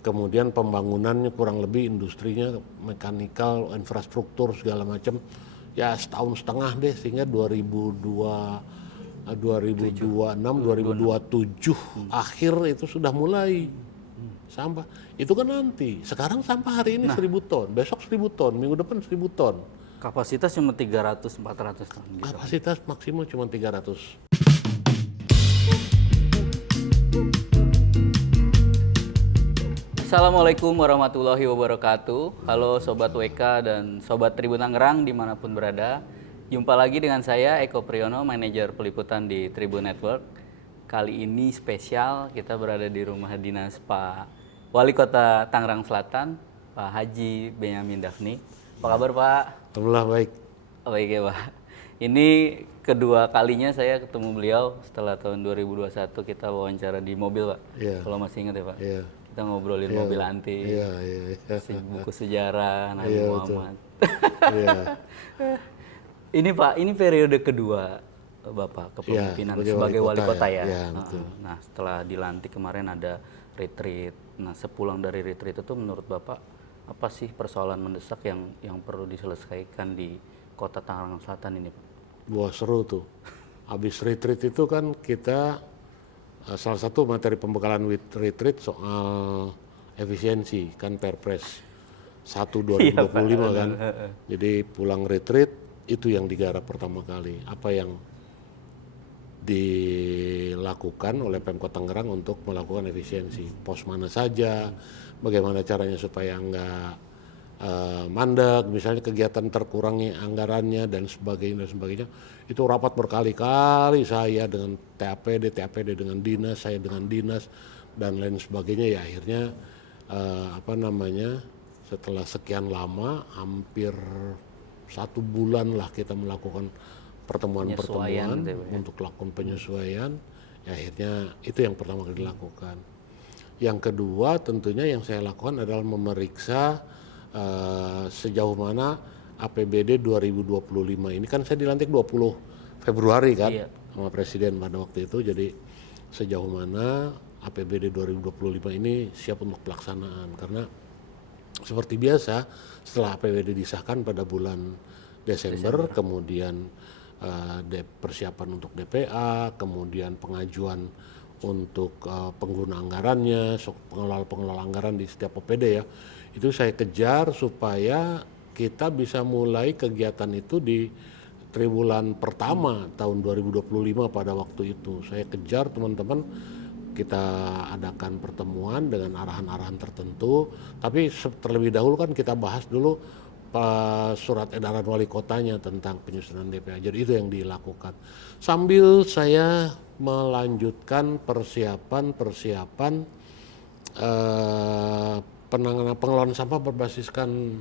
kemudian pembangunannya kurang lebih industrinya, mekanikal, infrastruktur segala macam ya setahun setengah deh, sehingga 2026, 2027 akhir itu sudah mulai sampah. Itu kan nanti. Sekarang sampah hari ini 1.000 ton, besok 1.000 ton, minggu depan 1.000 ton. Kapasitas cuma 300-400 ton gitu. Kapasitas maksimal cuma 300. Assalamualaikum warahmatullahi wabarakatuh. Halo Sobat WK dan Sobat Tribun Tangerang dimanapun berada. Jumpa lagi dengan saya Eko Priyono, manajer peliputan di Tribun Network. Kali ini spesial, kita berada di rumah dinas Pak Wali Kota Tangerang Selatan, Pak Haji Benyamin Daphni. Apa kabar Pak? Alhamdulillah baik. Baik ya Pak. Ini kedua kalinya saya ketemu beliau setelah tahun 2021 kita wawancara di mobil Pak. Iya. Kalau masih ingat ya Pak. Iya. Kita ngobrolin mobil antik, Iya. buku sejarah Nabi Iya, Muhammad. Iya. Ini Pak, ini periode kedua Bapak kepemimpinan sebagai wali kota ya. Iya, betul. Nah, setelah dilantik kemarin ada retreat. Nah, sepulang dari retreat itu menurut Bapak apa sih persoalan mendesak yang perlu diselesaikan di Kota Tangerang Selatan ini, Pak? Wah, seru tuh. Habis retreat itu kan kita salah satu materi pembekalan retreat soal efisiensi kan Perpres 1 2025 kan. Jadi pulang retreat itu yang digarap pertama kali. Apa yang dilakukan oleh Pemkot Tangerang untuk melakukan efisiensi, pos mana saja, bagaimana caranya supaya enggak mandek, misalnya kegiatan terkurangi anggarannya dan sebagainya. Itu rapat berkali-kali saya dengan TAPD dengan dinas, saya dengan dinas dan lain sebagainya. Ya akhirnya setelah sekian lama, hampir 1 bulan lah kita melakukan pertemuan-pertemuan gitu ya. untuk lakukan penyesuaian. Ya akhirnya itu yang pertama kali dilakukan. Yang kedua tentunya yang saya lakukan adalah memeriksa sejauh mana APBD 2025 ini kan saya dilantik 20 Februari kan sama Presiden pada waktu itu. Jadi sejauh mana APBD 2025 ini siap untuk pelaksanaan, karena seperti biasa setelah APBD disahkan pada bulan Desember. Kemudian persiapan untuk DPA, kemudian pengajuan untuk pengguna anggarannya, pengelola anggaran di setiap OPD ya. Itu saya kejar supaya kita bisa mulai kegiatan itu di triwulan pertama tahun 2025 pada waktu itu. Saya kejar teman-teman, kita adakan pertemuan dengan arahan-arahan tertentu, tapi terlebih dahulu kan kita bahas dulu surat edaran wali kotanya tentang penyusunan DPA. Jadi itu yang dilakukan. Sambil saya melanjutkan persiapan penanganan pengelolaan sampah berbasiskan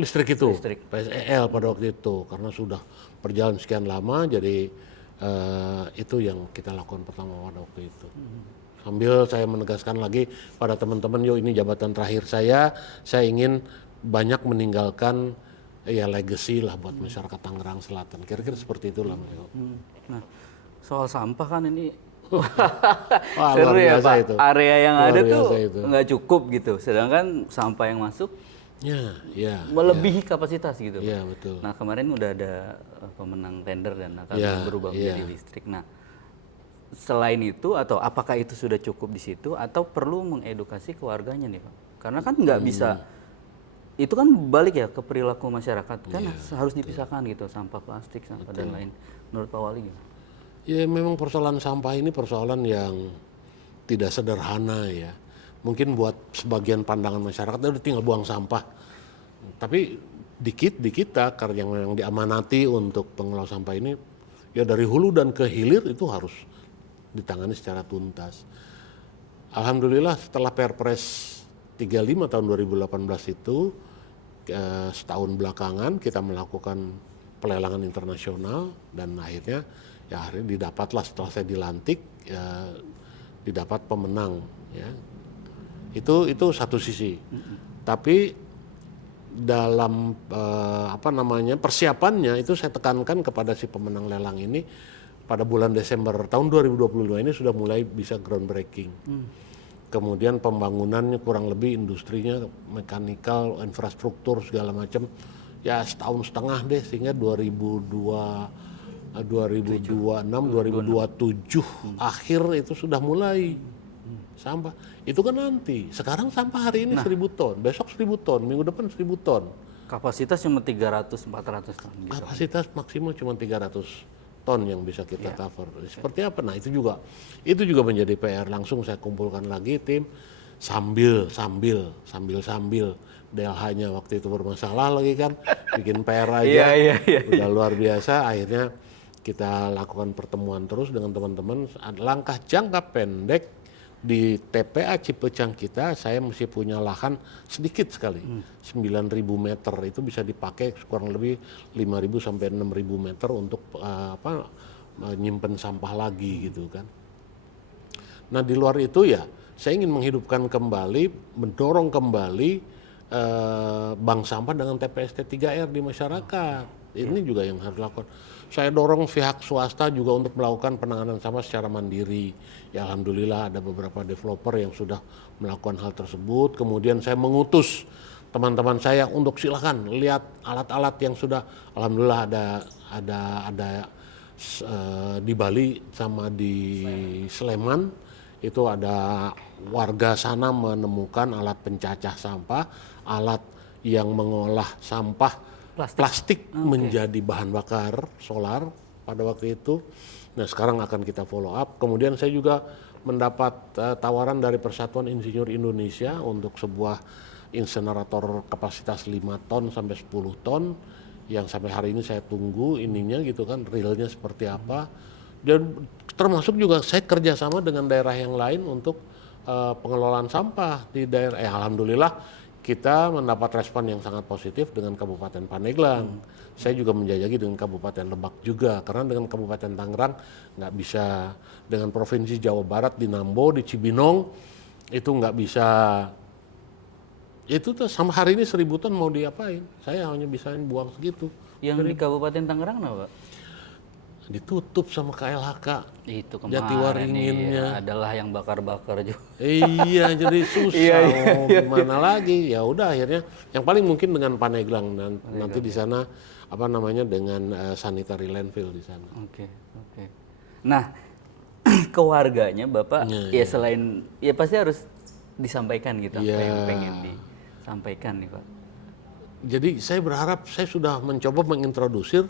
listrik itu, PSEL pada waktu itu, karena sudah berjalan sekian lama. Jadi itu yang kita lakukan pertama pada waktu itu. Sambil saya menegaskan lagi pada teman-teman, ini jabatan terakhir saya ingin banyak meninggalkan legacy lah buat masyarakat Tangerang Selatan. Kira-kira seperti itulah. Nah, soal sampah kan ini Wah, seru ya Pak. Itu. Area yang luar ada tuh itu nggak cukup gitu, sedangkan sampah yang masuk melebihi kapasitas gitu. Iya, betul. Nah, kemarin udah ada pemenang tender dan akan berubah menjadi listrik. Nah, selain itu atau apakah itu sudah cukup di situ atau perlu mengedukasi keluarganya nih Pak? Karena kan nggak bisa, itu kan balik ya ke perilaku masyarakat kan harus dipisahkan gitu, sampah plastik, sampah dan lain. Menurut Pak Wali gimana? Ya memang persoalan sampah ini persoalan yang tidak sederhana ya. Mungkin buat sebagian pandangan masyarakat udah tinggal buang sampah. Tapi di kita karena yang diamanati untuk pengelola sampah ini ya dari hulu dan ke hilir itu harus ditangani secara tuntas. Alhamdulillah setelah Perpres 35 tahun 2018 itu setahun belakangan kita melakukan pelelangan internasional dan akhirnya didapatlah setelah saya dilantik didapat pemenang ya. Itu satu sisi. Tapi dalam persiapannya itu saya tekankan kepada si pemenang lelang ini pada bulan Desember tahun 2025 ini sudah mulai bisa groundbreaking. kemudian pembangunannya kurang lebih industrinya, mekanikal, infrastruktur segala macam ya setahun setengah deh, sehingga 2026, 2027 akhir itu sudah mulai sampah. Itu kan nanti. Sekarang sampah hari ini 1.000 ton, besok 1.000 ton, minggu depan 1.000 ton. Kapasitas cuma 300-400 ton gitu. Kapasitas maksimal cuma 300 ton yang bisa kita cover. Seperti apa? Nah itu juga menjadi PR. Langsung saya kumpulkan lagi tim sambil DLH-nya waktu itu bermasalah lagi kan, bikin PR aja. Udah luar biasa. Akhirnya kita lakukan pertemuan terus dengan teman-teman. Langkah jangka pendek di TPA Cipecang kita, saya mesti punya lahan sedikit sekali, 9.000 meter itu bisa dipakai kurang lebih 5.000 sampai 6.000 meter untuk menyimpan sampah lagi gitu kan. Nah di luar itu ya, saya ingin menghidupkan kembali, mendorong kembali bank sampah dengan TPST 3R di masyarakat. Ini juga yang harus dilakukan. Saya dorong pihak swasta juga untuk melakukan penanganan sampah secara mandiri. Ya alhamdulillah ada beberapa developer yang sudah melakukan hal tersebut. Kemudian saya mengutus teman-teman saya untuk silakan lihat alat-alat yang sudah, alhamdulillah ada di Bali sama di Sleman itu ada warga sana menemukan alat pencacah sampah, alat yang mengolah sampah plastik menjadi bahan bakar solar pada waktu itu. Nah sekarang akan kita follow up. Kemudian saya juga mendapat tawaran dari Persatuan Insinyur Indonesia untuk sebuah insenerator kapasitas 5 ton sampai 10 ton yang sampai hari ini saya tunggu ininya gitu kan, realnya seperti apa. Dan termasuk juga saya kerjasama dengan daerah yang lain untuk pengelolaan sampah di daerah. Alhamdulillah kita mendapat respon yang sangat positif dengan Kabupaten Pandeglang. Saya juga menjajaki dengan Kabupaten Lebak juga, karena dengan Kabupaten Tangerang nggak bisa, dengan Provinsi Jawa Barat di Nambo, di Cibinong itu nggak bisa. Itu tuh sama hari ini 1.000 ton mau diapain? Saya hanya bisa buang segitu. Yang di Kabupaten Tangerang apa, Pak? Ditutup sama KLHK. Itu Jatiwaringinnya adalah yang bakar-bakar juga. Iya, jadi susah. Mau gimana lagi? Ya udah akhirnya yang paling mungkin dengan Pandeglang dan nanti di sana dengan sanitary landfill di sana. Oke. Nah, ke warganya Bapak selain ya pasti harus disampaikan gitu apa yang pengen disampaikan nih Pak. Jadi saya berharap, saya sudah mencoba mengintrodusir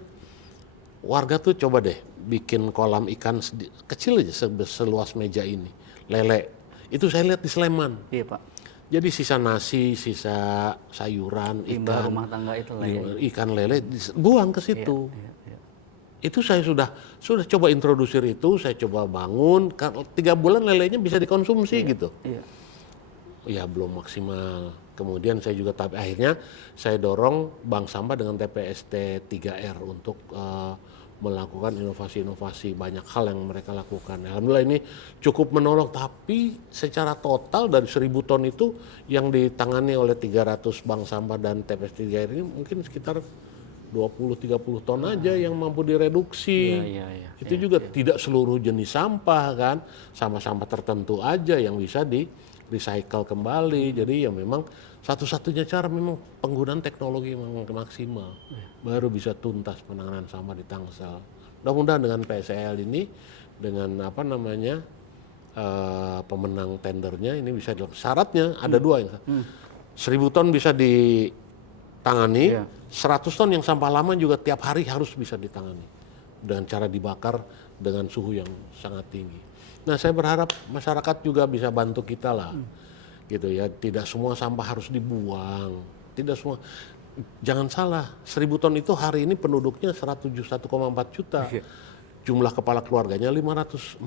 warga tuh, coba deh bikin kolam ikan kecil aja seluas meja ini, lele. Itu saya lihat di Sleman. Iya Pak. Jadi sisa nasi, sisa sayuran, limbah rumah tangga itu ikan lele buang ke situ. Iya. Itu saya sudah coba introdusir itu, saya coba bangun. 3 bulan lelenya bisa dikonsumsi gitu. Iya. Ya belum maksimal. Kemudian saya juga akhirnya saya dorong bank sampah dengan TPST 3R untuk melakukan inovasi-inovasi, banyak hal yang mereka lakukan. Alhamdulillah ini cukup menolong, tapi secara total dari 1.000 ton itu yang ditangani oleh 300 bank sampah dan TPST 3R ini mungkin sekitar 20-30 ton aja yang mampu direduksi. Itu juga tidak seluruh jenis sampah kan, sampah-sampah tertentu aja yang bisa di recycle kembali. Jadi ya memang satu-satunya cara memang penggunaan teknologi memang maksimal, baru bisa tuntas penanganan sampah di Tangsel. Mudah-mudahan dengan PSL ini, dengan pemenang tendernya ini bisa dilakukan. Syaratnya ada 2 yang 1.000 ton bisa ditangani, 100 ton yang sampah lama juga tiap hari harus bisa ditangani dengan cara dibakar dengan suhu yang sangat tinggi. Nah saya berharap masyarakat juga bisa bantu kita lah, gitu ya. Tidak semua sampah harus dibuang, tidak semua. Jangan salah, 1.000 ton itu hari ini penduduknya 1,4 juta. Jumlah kepala keluarganya 540.000.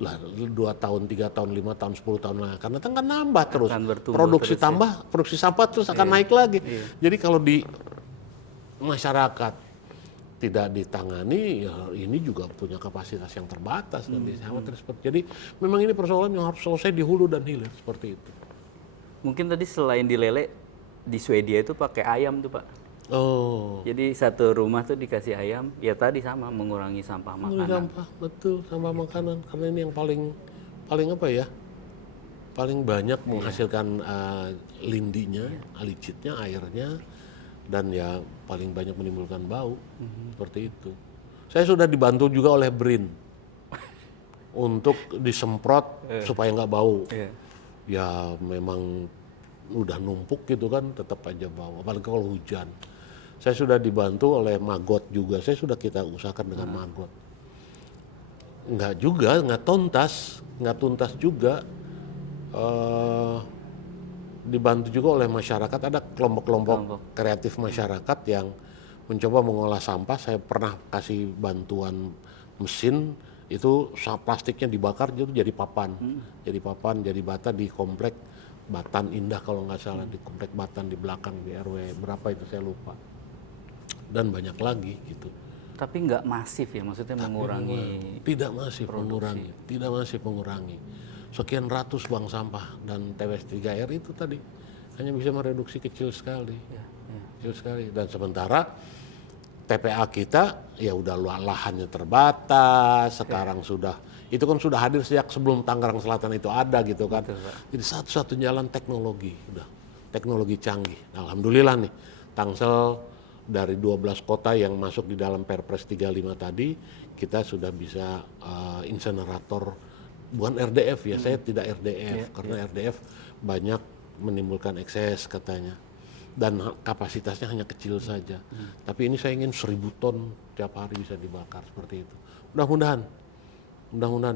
Lah 2 tahun, 3 tahun, 5 tahun, 10 tahun lah. Karena kan nambah terus. Produksi terus, produksi sampah terus akan naik lagi. Jadi kalau di masyarakat tidak ditangani, ya ini juga punya kapasitas yang terbatas nanti. Jadi memang ini persoalan yang harus selesai di hulu dan hilir seperti itu. Mungkin tadi selain di lele, di Swedia itu pakai ayam tuh Pak. Oh. Jadi satu rumah tuh dikasih ayam, ya tadi sama mengurangi sampah makanan. Sampah, betul, sampah makanan. Karena ini yang paling apa ya? paling banyak menghasilkan lindinya, alicitnya, airnya, dan ya paling banyak menimbulkan bau, seperti itu. Saya sudah dibantu juga oleh BRIN untuk disemprot supaya nggak bau. Ya memang udah numpuk gitu kan, tetap aja bau, apalagi kalau hujan. Saya sudah dibantu oleh Maggot juga, kita usahakan dengan Maggot. Nggak tuntas juga. Dibantu juga oleh masyarakat, ada kelompok kreatif masyarakat yang mencoba mengolah sampah. Saya pernah kasih bantuan mesin, itu plastiknya dibakar jadi papan, jadi bata di komplek Batan Indah kalau nggak salah, di komplek Batan di belakang di RW berapa itu saya lupa, dan banyak lagi gitu. Tapi nggak masif ya, maksudnya mengurangi. Tidak masif mengurangi. Sekian ratus bank sampah dan TWS3R itu tadi hanya bisa mereduksi kecil sekali. Dan sementara TPA kita ya udah lahannya terbatas, sekarang itu kan sudah hadir sejak sebelum Tangerang Selatan itu ada gitu kan. Jadi satu-satunya jalan teknologi canggih. Alhamdulillah nih, Tangsel dari 12 kota yang masuk di dalam Perpres 35 tadi, kita sudah bisa insenerator. Bukan RDF ya, saya tidak RDF karena RDF banyak menimbulkan ekses katanya, dan kapasitasnya hanya kecil saja. Tapi ini saya ingin 1.000 ton tiap hari bisa dibakar seperti itu. Mudah-mudahan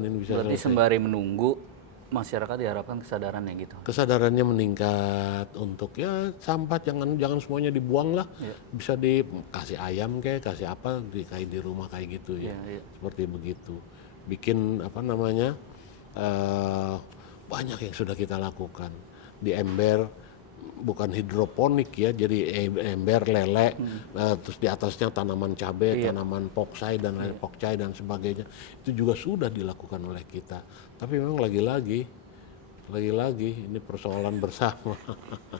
ini bisa Berarti selesai. sembari menunggu, masyarakat diharapkan kesadarannya gitu. Kesadarannya meningkat untuk ya sampah jangan semuanya dibuang lah. Bisa dikasih ayam kasih apa di rumah kayak gitu ya. Seperti begitu. Bikin banyak yang sudah kita lakukan di ember, bukan hidroponik ya, jadi ember lele, terus di atasnya tanaman cabai, tanaman pokcai dan sebagainya, itu juga sudah dilakukan oleh kita. Tapi memang lagi-lagi ini persoalan bersama.